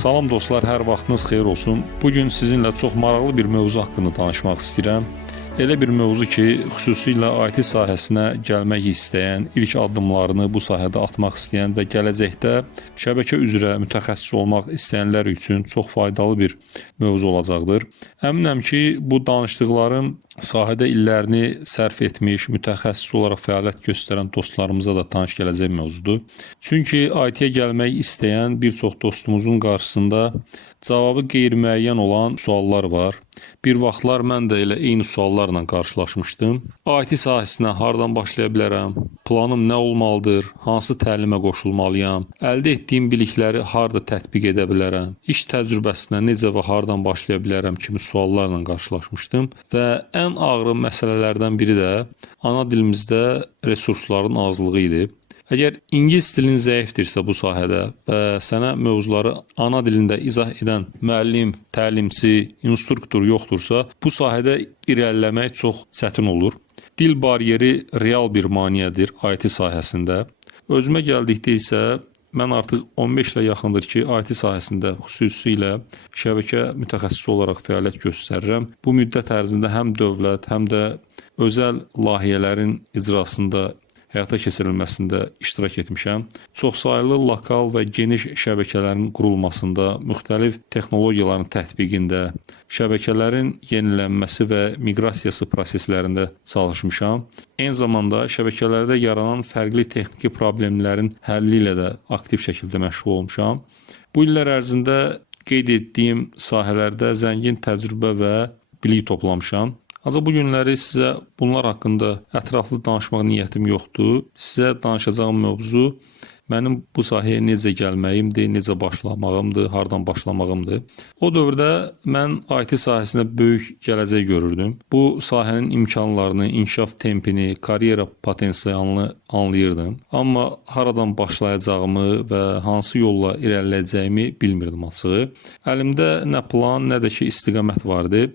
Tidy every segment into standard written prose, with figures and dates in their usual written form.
Salam dostlar, hər vaxtınız xeyir olsun. Bugün sizinlə çox maraqlı bir mövzu haqqında danışmaq istəyirəm. Elə bir mövzu ki, xüsusilə IT sahəsinə gəlmək istəyən, ilk addımlarını bu sahədə atmaq istəyən və gələcəkdə şəbəkə üzrə mütəxəssis olmaq istəyənlər üçün çox faydalı bir mövzu olacaqdır. Əminəm ki, bu danışdıqlarım sahədə illərini sərf etmiş, mütəxəssis olaraq fəaliyyət göstərən dostlarımıza da tanış gələcək mövzudur. Çünki IT-yə gəlmək istəyən bir çox dostumuzun qarşısında cavabı qeyri-müəyyən olan suallar var. Bir vaxtlar mən də elə eyni suallarla qarşılaşmışdım. IT sahəsinə hardan başlaya bilərəm? Planım nə olmalıdır? Hansı təlimə qoşulmalıyam? Əldə etdiyim bilikləri harda tətbiq edə bilərəm? İş təcrübəsinə necə və hardan başlaya bilərəm kimi suallarla qarşılaşmışdım və ən ağır məsələlərdən biri də ana dilimizdə resursların azlığı idi. Əgər ingilis dilin zəifdirsə bu sahədə və sənə mövzuları ana dilində izah edən müəllim, təlimçi, instruktor yoxdursa, bu sahədə irəliləmək çox çətin olur. Dil bariyeri real bir maneədir IT sahəsində. Özümə gəldikdə isə mən artıq 15 ilə yaxındır ki, IT sahəsində xüsusilə şəbəkə mütəxəssisi olaraq fəaliyyət göstərirəm. Bu müddət ərzində həm dövlət, həm də özəl layihələrin icrasında həyata keçirilməsində iştirak etmişəm. Çoxsaylı lokal və geniş şəbəkələrin qurulmasında, müxtəlif texnologiyaların tətbiqində, şəbəkələrin yenilənməsi və miqrasiyası proseslərində çalışmışam. Eyni zamanda şəbəkələrdə yaranan fərqli texniki problemlərin həlli ilə də aktiv şəkildə məşğul olmuşam. Bu illər ərzində qeyd etdiyim sahələrdə zəngin təcrübə və bilik toplamışam. Ancaq bu günləri sizə bunlar haqqında ətraflı danışmaq niyyətim yoxdur. Sizə danışacağım mövzu mənim bu sahəyə necə gəlməyimdir, necə başlamağımdır, hardan başlamağımdır. O dövrdə mən IT sahəsində böyük gələcək görürdüm. Bu sahənin imkanlarını, inkişaf tempini, karyera potensialını anlayırdım. Amma haradan başlayacağımı və hansı yolla irəliləyəcəyimi bilmirdim açığı. Əlimdə nə plan, nə də ki istiqamət vardı.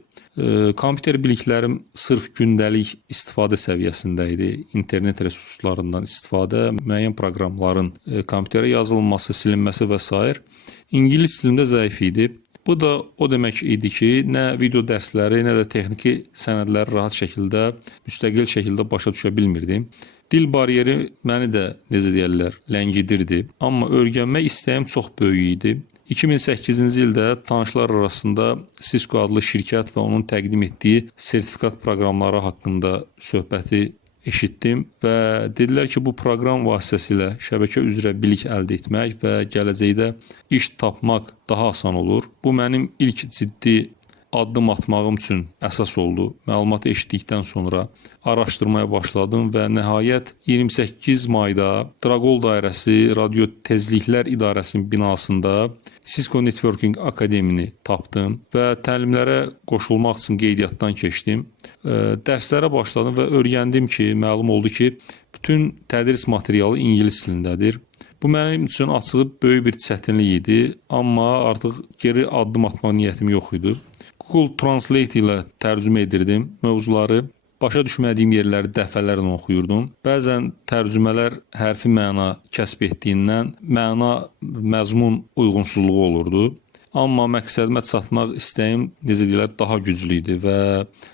Kompüter biliklərim sırf gündəlik istifadə səviyyəsində idi. İnternet resurslarından istifadə, müəyyən proqramların kompüterə yazılması, silinməsi və s. İngilis dilində zəif idi. Bu da o demək idi ki, nə video dərsləri, nə də texniki sənədləri rahat şəkildə, müstəqil şəkildə başa düşə bilmirdim. Dil bariyeri məni də, necə deyərlər, ləngidirdi. Amma öyrənmək istəyim çox böyük idi. 2008-ci ildə tanışlar arasında Cisco adlı şirkət və onun təqdim etdiyi sertifikat proqramları haqqında söhbəti eşitdim və dedilər ki, bu proqram vasitəsilə şəbəkə üzrə bilik əldə etmək və gələcəkdə iş tapmaq daha asan olur. Bu mənim ilk ciddi addım atmağım üçün əsas oldu. Məlumatı eşitdikdən sonra araşdırmaya başladım və nəhayət 28 mayda Dragol dairəsi Radio Tezliklər İdarəsinin binasında Cisco Networking Akademini tapdım və təlimlərə qoşulmaq üçün qeydiyyatdan keçdim. Dərslərə başladım və öyrəndim ki, məlum oldu ki, bütün tədris materialı ingilis dilindədir. Bu mənim üçün açığı böyük bir çətinlik idi, amma artıq geri addım atmaq niyyətim yox idi. Google Translate ilə tərcümə edirdim mövzuları. Başa düşmədiyim yerləri dəfələrlə oxuyurdum. Bəzən tərcümələr hərfi məna kəsb etdiyindən məna məzmun uyğunsuzluğu olurdu. Amma məqsədimə çatmaq istəyim, necə deyirlər, daha güclü idi və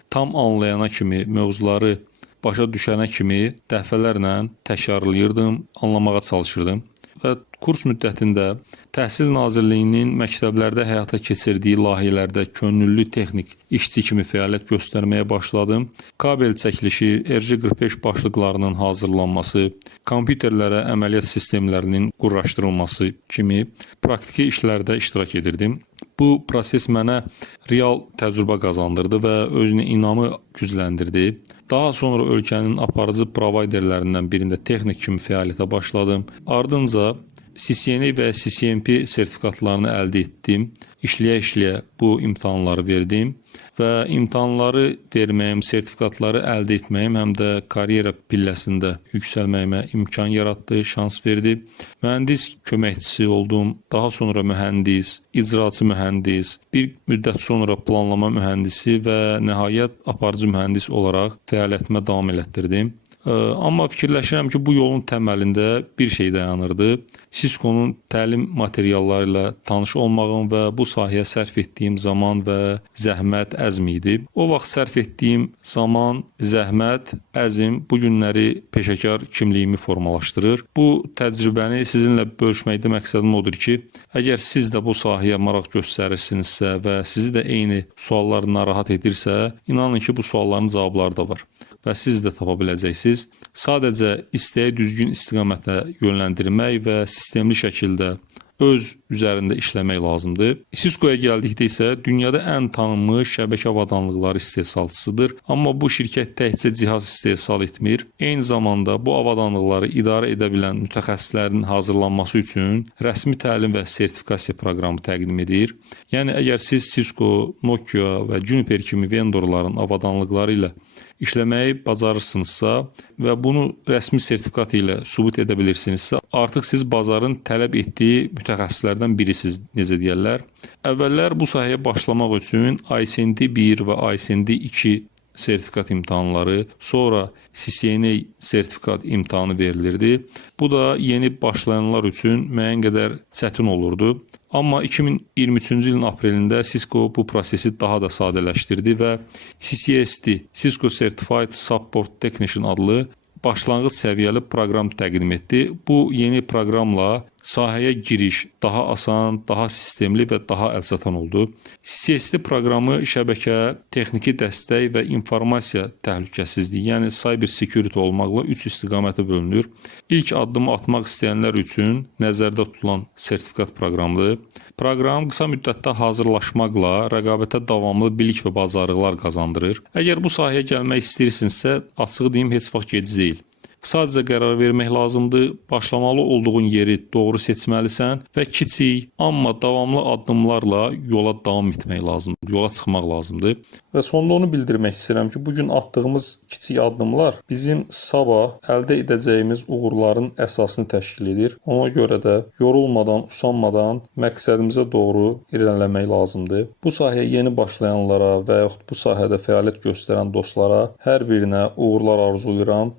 tam anlayana kimi, mövzuları başa düşənə kimi dəfələrlə təkrarlayırdım, anlamağa çalışırdım. Və kurs müddətində Təhsil Nazirliyinin məktəblərdə həyata keçirdiyi layihələrdə könüllü texnik işçi kimi fəaliyyət göstərməyə başladım. Kabel çəkilişi, RJ45 başlıqlarının hazırlanması, kompüterlərə əməliyyat sistemlərinin qurlaşdırılması kimi praktiki işlərdə iştirak edirdim. Bu proses mənə real təcrübə qazandırdı və özünə inamı gücləndirdi. Daha sonra ölkənin aparıcı provayderlərindən birində texnik kimi fəaliyyətə başladım. Ardınca CCNA və CCNP sertifikatlarını əldə etdim. İşləyə-işləyə bu imtahanları verdim və imtahanları verməyim, sertifikatları əldə etməyim həm də karyera pilləsində yüksəlməyimə imkan yaratdı, şans verdi. Mühəndis köməkçisi oldum, daha sonra mühəndis, icraçı mühəndis, bir müddət sonra planlama mühəndisi və nəhayət aparıcı mühəndis olaraq fəaliyyətimə davam elətdirdim. Amma fikirləşirəm ki, bu yolun təməlində bir şey dayanırdı. Cisco-nun təlim materialları ilə tanış olmağım və bu sahəyə sərf etdiyim zaman və zəhmət, əzm idi. O vaxt sərf etdiyim zaman, zəhmət, əzm bu günləri peşəkar kimliyimi formalaşdırır. Bu təcrübəni sizinlə bölüşməkdə məqsədim odur ki, əgər siz də bu sahəyə maraq göstərirsinizsə və sizi də eyni suallar narahat edirsə, inanın ki, bu sualların cavabları da var və siz də tapa biləcəksiniz. Sadəcə istəyi düzgün istiqamətə yönləndirmək və sistemli şəkildə öz üzərində işləmək lazımdır. Cisco-ya gəldikdə isə dünyada ən tanınmış şəbəkə avadanlıqları istehsalçısıdır. Amma bu şirkət təkcə cihaz istehsal etmir, eyni zamanda bu avadanlıqları idarə edə bilən mütəxəssislərin hazırlanması üçün rəsmi təlim və sertifikasiya proqramı təqdim edir. Yəni əgər siz Cisco, Nokia və Juniper kimi vendorların avadanlıqları ilə işləməyi bacarırsınızsa və bunu rəsmi sertifikat ilə sübut edə bilirsinizsə, artıq siz bazarın tələb etdiyi mütəxəssislərdən birisiniz, necə deyərlər. Əvvəllər bu sahəyə başlamaq üçün ISND 1 və ISND 2 sertifikat imtahanları, sonra CCNA sertifikat imtahanı verilirdi. Bu da yeni başlayanlar üçün müəyyən qədər çətin olurdu. Amma 2023-cü ilin aprelində Cisco bu prosesi daha da sadələşdirdi və CCST, Cisco Certified Support Technician adlı başlanğıc səviyyəli proqram təqdim etdi. Bu yeni proqramla sahəyə giriş daha asan, daha sistemli və daha əlçatan oldu. CCST proqramı şəbəkə, texniki dəstək və informasiya təhlükəsizliyi, yəni cyber security olmaqla 3 istiqamətə bölünür. İlk addımı atmaq istəyənlər üçün nəzərdə tutulan sertifikat proqramıdır. Proqram qısa müddətdə hazırlaşmaqla rəqabətə davamlı bilik və bacarıqlar qazandırır. Əgər bu sahəyə gəlmək istəyirsinizsə, açığı deyim, heç vaxt gec deyil. Sadəcə qərar vermək lazımdır, başlamalı olduğun yeri doğru seçməlisən və kiçik, amma davamlı addımlarla yola davam etmək lazımdır, yola çıxmaq lazımdır. Və sonda onu bildirmək istəyirəm ki, bugün atdığımız kiçik addımlar bizim sabah əldə edəcəyimiz uğurların əsasını təşkil edir. Ona görə də yorulmadan, usanmadan məqsədimizə doğru irəliləmək lazımdır. Bu sahəyə yeni başlayanlara və yaxud bu sahədə fəaliyyət göstərən dostlara hər birinə uğurlar arzulayıram.